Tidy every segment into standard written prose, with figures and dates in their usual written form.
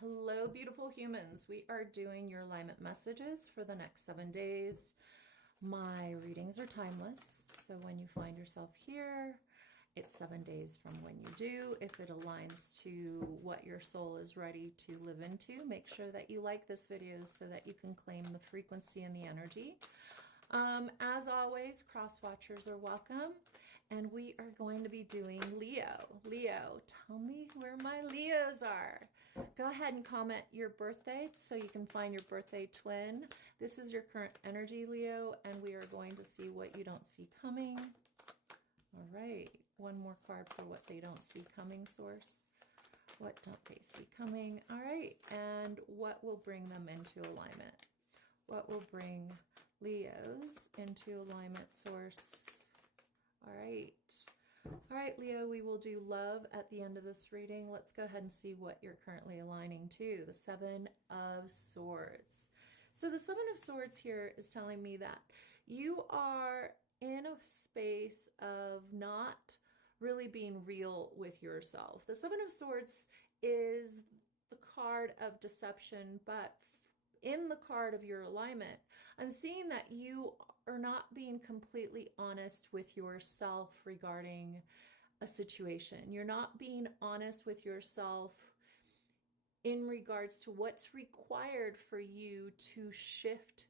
Hello, beautiful humans. We are doing your alignment messages for the next 7 days. My readings are timeless, so when you find yourself here, it's 7 days from when you do. If it aligns to what your soul is ready to live into, make sure that you like this video so that you can claim the frequency and the energy. As always, cross watchers are welcome, and we are going to be doing Leo. Leo, tell me where my Leos are. Go ahead and comment your birthday so you can find your birthday twin. This is your current energy, Leo, and we are going to see what you don't see coming. All right, one more card for what they don't see coming, source. What don't they see coming? All right, and what will bring them into alignment? What will bring Leos into alignment, source? All right. All right, Leo, we will do love at the end of this reading. Let's go ahead and see what you're currently aligning to. The Seven of Swords. So the Seven of Swords here is telling me that you are in a space of not really being real with yourself. The Seven of Swords is the card of deception, but in the card of your alignment, I'm seeing that you are not being completely honest with yourself regarding a situation. You're not being honest with yourself in regards to what's required for you to shift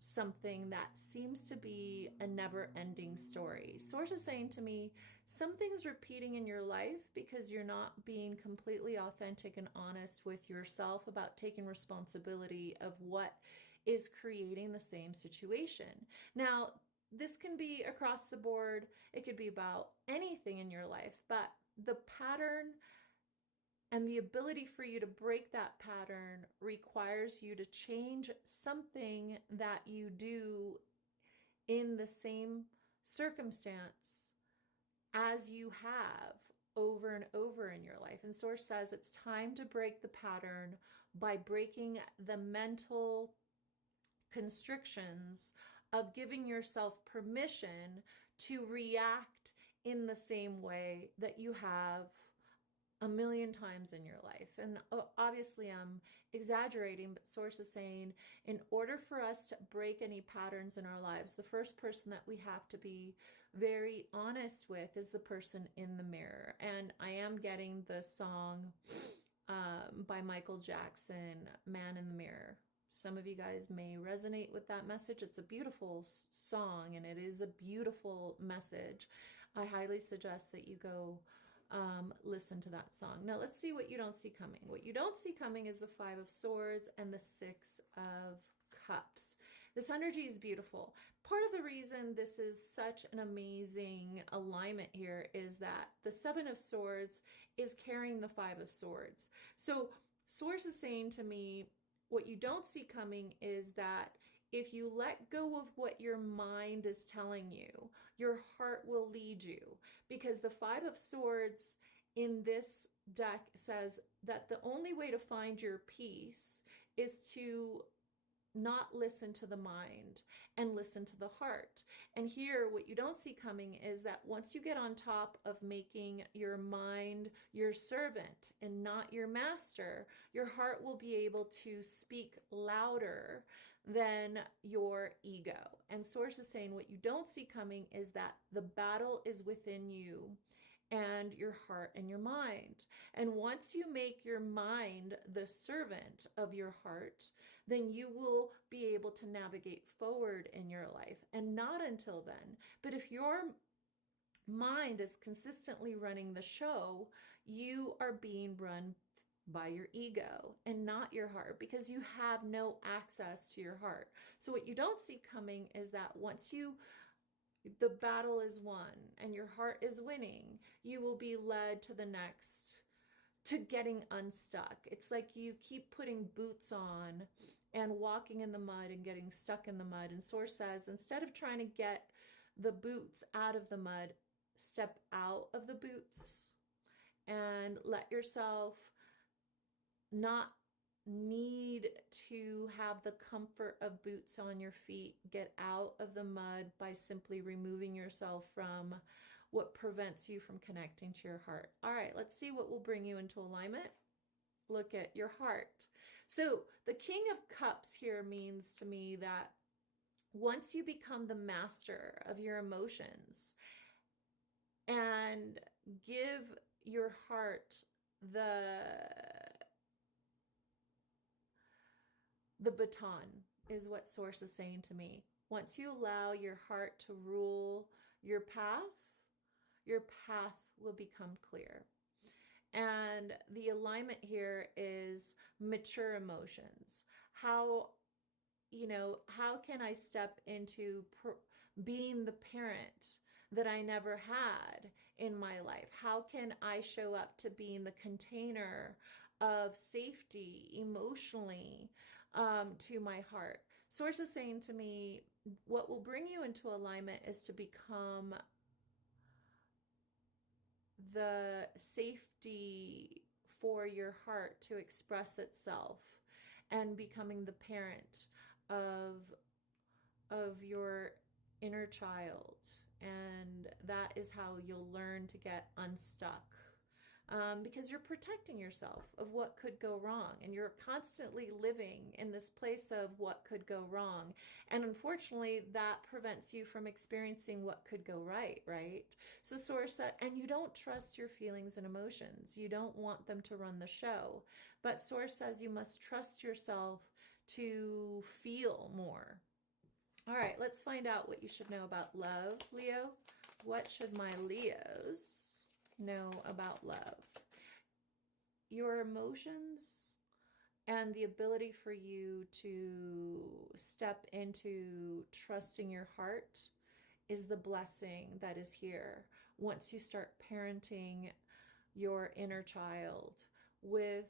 something that seems to be a never-ending story. Source is saying to me, something's repeating in your life because you're not being completely authentic and honest with yourself about taking responsibility of what is creating the same situation. Now, this can be across the board. It could be about anything in your life, but the pattern and the ability for you to break that pattern requires you to change something that you do in the same circumstance as you have over and over in your life. And Source says it's time to break the pattern by breaking the mental constrictions of giving yourself permission to react in the same way that you have a million times in your life. And obviously I'm exaggerating, but Source is saying in order for us to break any patterns in our lives, the first person that we have to be very honest with is the person in the mirror. And I am getting the song by Michael Jackson, Man in the Mirror. Some of you guys may resonate with that message. It's a beautiful song and it is a beautiful message. I highly suggest that you go listen to that song. Now let's see what you don't see coming. What you don't see coming is the Five of Swords and the Six of Cups. This energy is beautiful. Part of the reason this is such an amazing alignment here is that the Seven of Swords is carrying the Five of Swords. So Source is saying to me, what you don't see coming is that if you let go of what your mind is telling you, your heart will lead you. Because the Five of Swords in this deck says that the only way to find your peace is to not listen to the mind and listen to the heart. And here, what you don't see coming is that once you get on top of making your mind your servant and not your master, your heart will be able to speak louder than your ego. And Source is saying what you don't see coming is that the battle is within you and your heart and your mind. And once you make your mind the servant of your heart, then you will be able to navigate forward in your life. And not until then. But if your mind is consistently running the show, you are being run by your ego and not your heart, because you have no access to your heart. So what you don't see coming is that once the battle is won and your heart is winning, you will be led to the next, to getting unstuck. It's like you keep putting boots on and walking in the mud and getting stuck in the mud. And Source says, instead of trying to get the boots out of the mud, step out of the boots and let yourself not need to have the comfort of boots on your feet. Get out of the mud by simply removing yourself from what prevents you from connecting to your heart. All right, let's see what will bring you into alignment. look at your heart. So the King of Cups here means to me that once you become the master of your emotions and give your heart the baton, is what Source is saying to me. Once you allow your heart to rule your path will become clear. And the alignment here is mature emotions. How can I step into being the parent that I never had in my life? How can I show up to being the container of safety emotionally to my heart? Source is saying to me, what will bring you into alignment is to become the safety for your heart to express itself, and becoming the parent of your inner child. And that is how you'll learn to get unstuck, because you're protecting yourself of what could go wrong, and you're constantly living in this place of what could go wrong. And unfortunately, that prevents you from experiencing what could go right? So Source said, and you don't trust your feelings and emotions. You don't want them to run the show. But Source says you must trust yourself to feel more. All right, let's find out what you should know about love, Leo. What should my Leos know about love? Your emotions and the ability for you to step into trusting your heart is the blessing that is here once you start parenting your inner child with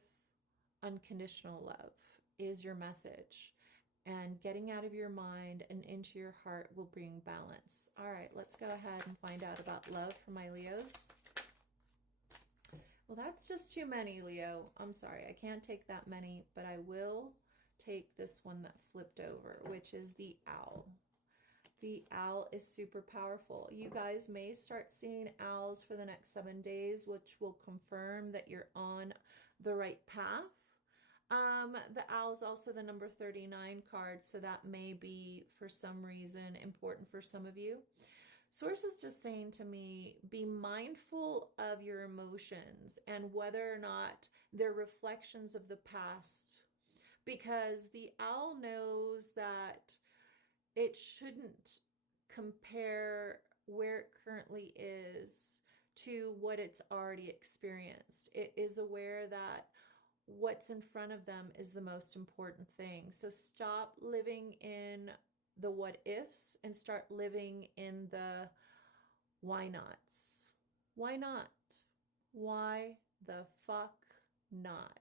unconditional love, is your message. And getting out of your mind and into your heart will bring balance. All right, let's go ahead and find out about love for my Leos. Well, that's just too many, Leo. I'm sorry, I can't take that many, but I will take this one that flipped over, which is the owl. The owl is super powerful. You guys may start seeing owls for the next 7 days, which will confirm that you're on the right path. The owl is also the number 39 card, so that may be, for some reason, important for some of you. Source is just saying to me, be mindful of your emotions and whether or not they're reflections of the past, because the owl knows that it shouldn't compare where it currently is to what it's already experienced. It is aware that what's in front of them is the most important thing. So stop living in the what ifs and start living in the why nots. Why not? Why the fuck not?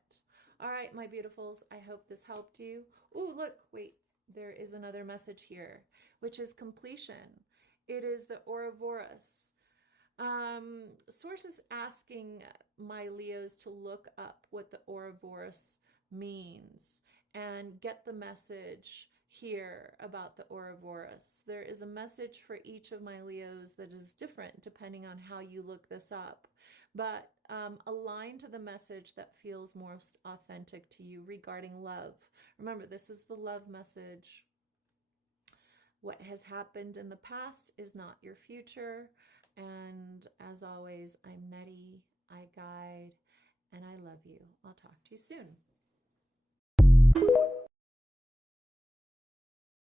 All right, my beautifuls, I hope this helped you. Ooh, look, wait, there is another message here, which is completion. It is the Ouroboros. Source is asking my Leos to look up what the Ouroboros means and get the message here about the Ouroboros. There is a message for each of my Leos that is different depending on how you look this up, but align to the message that feels most authentic to you regarding love. Remember, this is the love message. What has happened in the past is not your future. And as always, I'm Nery, I guide, and I love you. I'll talk to you soon.